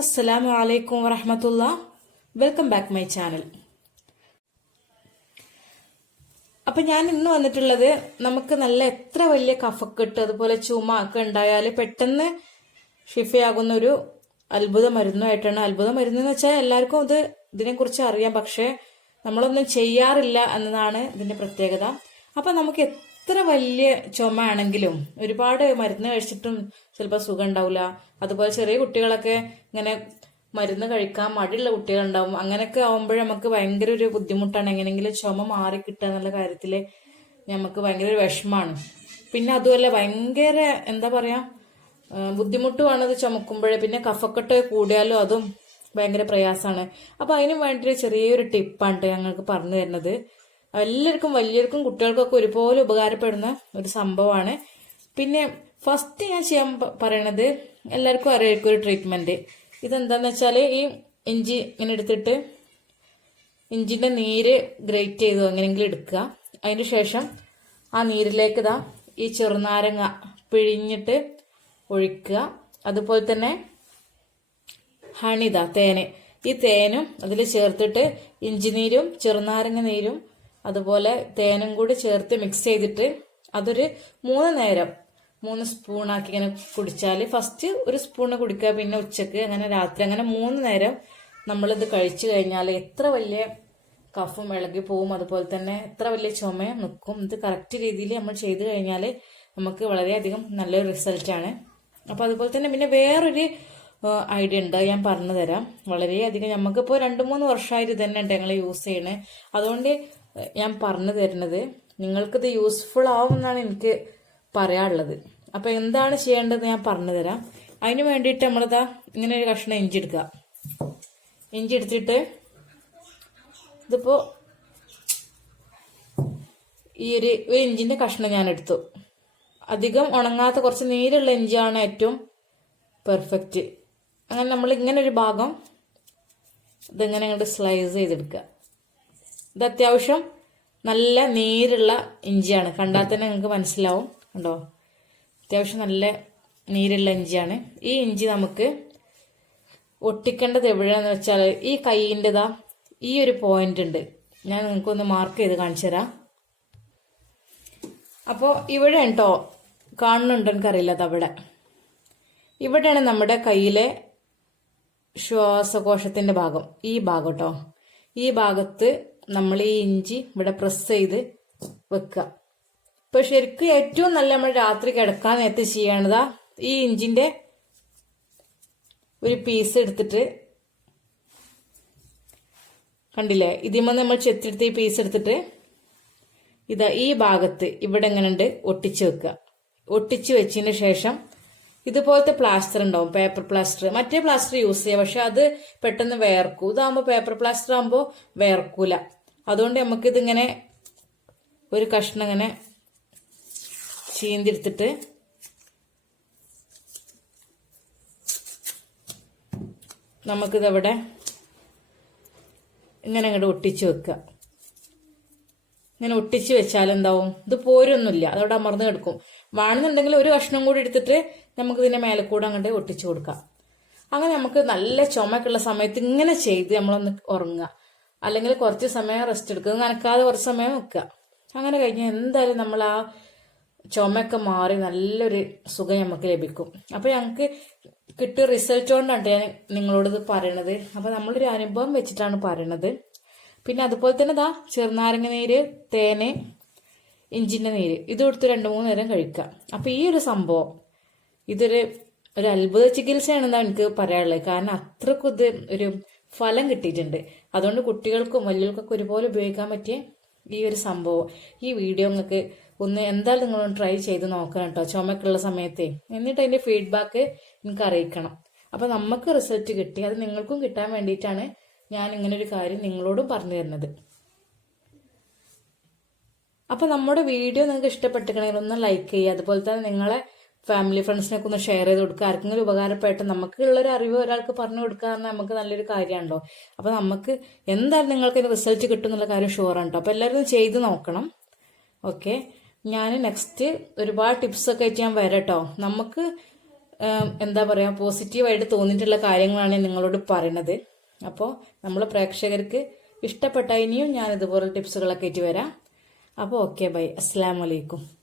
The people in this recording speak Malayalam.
അസ്സലാമു അലൈക്കും വറഹ്മത്തുള്ള. Welcome back my channel. അപ്പൊ ഞാൻ ഇന്ന് വന്നിട്ടുള്ളത് നമുക്ക് നല്ല എത്ര വലിയ കഫക്കെട്ട് അതുപോലെ ചുമ ഒക്കെ ഉണ്ടായാൽ പെട്ടെന്ന് ഷിഫയാകുന്ന ഒരു അത്ഭുത മരുന്നുമായിട്ടാണ്. അത്ഭുത മരുന്ന് എന്ന് വെച്ചാൽ എല്ലാവർക്കും ഇതിനെക്കുറിച്ച് അറിയാം, പക്ഷെ നമ്മളൊന്നും ചെയ്യാറില്ല എന്നതാണ് ഇതിന്റെ പ്രത്യേകത. അപ്പൊ നമുക്ക് എത്ര വലിയ ചുമ ആണെങ്കിലും ഒരുപാട് മരുന്ന് കഴിച്ചിട്ടും ചിലപ്പോൾ സുഖം ഉണ്ടാവില്ല. അതുപോലെ ചെറിയ കുട്ടികളൊക്കെ ഇങ്ങനെ മരുന്ന് കഴിക്കാൻ മടിയുള്ള കുട്ടികളുണ്ടാവും. അങ്ങനെയൊക്കെ ആവുമ്പോഴേ നമുക്ക് ഭയങ്കര ഒരു ബുദ്ധിമുട്ടാണ്. എങ്ങനെയെങ്കിലും ചുമ മാറി കിട്ടുക എന്നുള്ള കാര്യത്തിൽ നമുക്ക് ഭയങ്കര ഒരു വിഷമാണ്. പിന്നെ അതുമല്ല ഭയങ്കര എന്താ പറയാ ബുദ്ധിമുട്ടുമാണ് അത് ചുമക്കുമ്പോഴേ. പിന്നെ കഫക്കെട്ട് കൂടിയാലും അതും ഭയങ്കര പ്രയാസമാണ്. അപ്പൊ അതിന് വേണ്ടി ചെറിയൊരു ടിപ്പാണ് ഞങ്ങൾക്ക് പറഞ്ഞു തരുന്നത്. എല്ലാവർക്കും വലിയവർക്കും കുട്ടികൾക്കൊക്കെ ഒരുപോലെ ഉപകാരപ്പെടുന്ന ഒരു സംഭവമാണ്. പിന്നെ ഫസ്റ്റ് ഞാൻ ചെയ്യാൻ പറയണത് എല്ലാവർക്കും അറിയായിരിക്കും ഒരു ട്രീറ്റ്മെന്റ്. ഇതെന്താന്ന് വെച്ചാല് ഈ ഇഞ്ചി ഇങ്ങനെ എടുത്തിട്ട് ഇഞ്ചിന്റെ നീര് ഗ്രേറ്റ് ചെയ്തോ എങ്ങനെയെങ്കിലും എടുക്കുക. അതിന് ശേഷം ആ നീരിലേക്ക് ഈ ചെറുനാരങ്ങ പിഴിഞ്ഞിട്ട് ഒഴിക്കുക. അതുപോലെ തന്നെ തേന്, ഈ തേനും അതിൽ ചേർത്തിട്ട് ഇഞ്ചിനീരും ചെറുനാരങ്ങ നീരും അതുപോലെ തേനും കൂടി ചേർത്ത് മിക്സ് ചെയ്തിട്ട് അതൊരു 3 സ്പൂണാക്കി ഇങ്ങനെ കുടിച്ചാൽ ഫസ്റ്റ് ഒരു സ്പൂണ് കുടിക്കുക, പിന്നെ ഉച്ചക്ക്, അങ്ങനെ രാത്രി, അങ്ങനെ 3 നേരം നമ്മളിത് കഴിച്ചു കഴിഞ്ഞാൽ എത്ര വലിയ കഫും ഇളകി പോവും, അതുപോലെ തന്നെ എത്ര വലിയ ചുമയും നിൽക്കും. ഇത് കറക്റ്റ് രീതിയിൽ നമ്മൾ ചെയ്തു കഴിഞ്ഞാൽ നമുക്ക് വളരെയധികം നല്ലൊരു റിസൾട്ടാണ്. അപ്പൊ അതുപോലെ തന്നെ പിന്നെ വേറൊരു ഐഡിയ ഉണ്ട്, ഞാൻ പറഞ്ഞു തരാം. വളരെയധികം നമുക്കിപ്പോൾ 2-3 വർഷമായിട്ട് ഇത് തന്നെ ഉണ്ട് ഞങ്ങൾ യൂസ് ചെയ്യണേ. അതുകൊണ്ട് ഞാൻ പറഞ്ഞു തരുന്നത് നിങ്ങൾക്കിത് യൂസ്ഫുൾ ആവുമെന്നാണ് എനിക്ക് പറയാനുള്ളത്. അപ്പൊ എന്താണ് ചെയ്യേണ്ടത് ഞാൻ പറഞ്ഞു തരാം. അതിന് വേണ്ടിയിട്ട് നമ്മളിതാ ഇങ്ങനെ ഒരു കഷ്ണം ഇഞ്ചി എടുക്കുക. ഇഞ്ചി എടുത്തിട്ട് ഇതിപ്പോ ഈ ഒരു ഇഞ്ചിന്റെ കഷ്ണം ഞാൻ എടുത്തു. അധികം ഉണങ്ങാത്ത കുറച്ച് നീരുള്ള ഇഞ്ചിയാണ് ഏറ്റവും പെർഫെക്റ്റ്. അങ്ങനെ നമ്മൾ ഇങ്ങനെ ഒരു ഭാഗം ഇതിങ്ങനെ അങ്ങോട്ട് സ്ലൈസ് ചെയ്തെടുക്കുക. ഇത് അത്യാവശ്യം നല്ല നീരുള്ള ഇഞ്ചിയാണ്, കണ്ടാൽ തന്നെ നിങ്ങൾക്ക് മനസ്സിലാവും. കണ്ടോ, അത്യാവശ്യം നല്ല നീരുള്ള ഇഞ്ചിയാണ്. ഈ ഇഞ്ചി നമുക്ക് ഒട്ടിക്കേണ്ടത് എവിടെയാന്ന് വെച്ചാൽ ഈ കൈയിൻ്റെതാ ഈ ഒരു പോയിന്റ് ഉണ്ട്, ഞാൻ നിങ്ങൾക്കൊന്ന് മാർക്ക് ചെയ്ത് കാണിച്ചു തരാം. അപ്പോൾ ഇവിടെ ഉണ്ടോ, കാണുന്നുണ്ടോ എനിക്കറിയില്ല, അതവിടെ ഇവിടെയാണ് നമ്മുടെ കയ്യിലെ ശ്വാസകോശത്തിന്റെ ഭാഗം. ഈ ഭാഗം കേട്ടോ, ഈ ഭാഗത്ത് നമ്മൾ ഈ ഇഞ്ചി ഇവിടെ പ്രസ് ചെയ്ത് വെക്കുക. ഇപ്പൊ ശരിക്കും ഏറ്റവും നല്ല നമ്മൾ രാത്രി കിടക്കാൻ നേരത്തെ ചെയ്യേണ്ടതാ ഈ ഇഞ്ചിന്റെ ഒരു പീസ് എടുത്തിട്ട്, കണ്ടില്ലേ, ഇതിമ്മ നമ്മൾ ചെത്തിയെടുത്ത് ഈ പീസ് എടുത്തിട്ട് ഇതാ ഈ ഭാഗത്ത് ഇവിടെ എങ്ങനെയുണ്ട് ഒട്ടിച്ചു വെക്കുക. ഒട്ടിച്ചു വെച്ചതിന് ശേഷം ഇതുപോലത്തെ പ്ലാസ്റ്റർ ഉണ്ടാവും, പേപ്പർ പ്ലാസ്റ്റർ. മറ്റേ പ്ലാസ്റ്റർ യൂസ് ചെയ്യാം, പക്ഷെ അത് പെട്ടെന്ന് വേർക്കും. ഇതാകുമ്പോൾ പേപ്പർ പ്ലാസ്റ്റർ ആകുമ്പോൾ വേർക്കൂല. അതുകൊണ്ട് നമുക്കിതിങ്ങനെ ഒരു കഷ്ണം ഇങ്ങനെ ചീന്തിയെടുത്തിട്ട് നമുക്കിതവിടെ ഇങ്ങനെ അങ്ങോട്ട് ഒട്ടിച്ചു വെക്കുക. ഇങ്ങനെ ഒട്ടിച്ചു വെച്ചാൽ എന്താവും, ഇത് പോരൊന്നുമില്ല, അതവിടെ അമർന്ന് കിടക്കും. വേണമെന്നുണ്ടെങ്കിൽ ഒരു കഷ്ണം കൂടി എടുത്തിട്ട് നമുക്ക് ഇതിന്റെ മേലെ കൂടെ അങ്ങോട്ട് ഒട്ടിച്ചു കൊടുക്കാം. അങ്ങനെ നമുക്ക് നല്ല ചുമക്കുള്ള സമയത്ത് ഇങ്ങനെ ചെയ്ത് നമ്മളൊന്ന് ഉറങ്ങുക, അല്ലെങ്കിൽ കുറച്ച് സമയം റെസ്റ്റ് എടുക്കുക, നനക്കാതെ കുറച്ച് സമയം വെക്കുക. അങ്ങനെ കഴിഞ്ഞാൽ എന്തായാലും നമ്മൾ ആ ചുമയൊക്കെ മാറി നല്ലൊരു സുഖം നമുക്ക് ലഭിക്കും. അപ്പൊ ഞങ്ങൾക്ക് കിട്ടിയ റിസൾട്ട് കൊണ്ടാണ് ഞാൻ നിങ്ങളോട് ഇത് പറയണത്. അപ്പൊ നമ്മളൊരു അനുഭവം വെച്ചിട്ടാണ് പറയണത്. പിന്നെ അതുപോലെ തന്നെ ചെറുനാരങ്ങ നീര്, തേന്, ഇഞ്ചിന്റെ നീര് ഇത് കൊടുത്ത് 2-3 നേരം കഴിക്കുക. അപ്പൊ ഈ ഒരു സംഭവം ഇതൊരു അത്ഭുത ചികിത്സയാണെന്നാണ് എനിക്ക് പറയാനുള്ളത്. കാരണം അത്രക്കും ഇത് ഒരു ഫലം കിട്ടിയിട്ടുണ്ട്. അതുകൊണ്ട് കുട്ടികൾക്കും വലിയവർക്കൊക്കെ ഒരുപോലെ ഉപയോഗിക്കാൻ പറ്റിയ ഈ ഒരു സംഭവം, ഈ വീഡിയോ നിങ്ങൾക്ക് ഒന്ന് എന്തായാലും നിങ്ങളൊന്ന് ട്രൈ ചെയ്ത് നോക്കണം കേട്ടോ, ചുമക്കുള്ള സമയത്തെ. എന്നിട്ട് അതിന്റെ ഫീഡ്ബാക്ക് നിങ്ങൾക്ക് അറിയിക്കണം. അപ്പൊ നമുക്ക് റിസൾട്ട് കിട്ടി, അത് നിങ്ങൾക്കും കിട്ടാൻ വേണ്ടിയിട്ടാണ് ഞാൻ ഇങ്ങനെ ഒരു കാര്യം നിങ്ങളോടും പറഞ്ഞു തരുന്നത്. അപ്പൊ നമ്മുടെ വീഡിയോ നിങ്ങൾക്ക് ഇഷ്ടപ്പെട്ടിട്ടുണ്ടെങ്കിൽ ഒന്ന് ലൈക്ക് ചെയ്യുക. അതുപോലെ തന്നെ നിങ്ങളെ ഫാമിലി ഫ്രണ്ട്സിനൊക്കെ ഒന്ന് ഷെയർ ചെയ്ത് കൊടുക്കുക. ആർക്കെങ്കിലും ഉപകാരപ്പെട്ട് നമുക്കുള്ളൊരു അറിവ് ഒരാൾക്ക് പറഞ്ഞു കൊടുക്കുക പറഞ്ഞാൽ നമുക്ക് നല്ലൊരു കാര്യമാണല്ലോ. അപ്പൊ നമുക്ക് എന്തായാലും നിങ്ങൾക്ക് റിസൾട്ട് കിട്ടും എന്നുള്ള കാര്യം ഷുവറാണ് കേട്ടോ. അപ്പൊ എല്ലാവരും ചെയ്ത് നോക്കണം. ഓക്കെ, ഞാൻ നെക്സ്റ്റ് ഒരുപാട് ടിപ്സ് ഒക്കെ ആയിട്ട് ഞാൻ വരാം കേട്ടോ. നമുക്ക് എന്താ പറയുക പോസിറ്റീവായിട്ട് തോന്നിയിട്ടുള്ള കാര്യങ്ങളാണ് ഞാൻ നിങ്ങളോട് പറയണത്. അപ്പോൾ നമ്മളെ പ്രേക്ഷകർക്ക് ഇഷ്ടപ്പെട്ട ഇനിയും ഞാൻ ഇതുപോലെ ടിപ്സുകളൊക്കെ ആയിട്ട് വരാം. അപ്പോൾ ഓക്കെ ബൈ, അസ്സലാമു അലൈക്കും.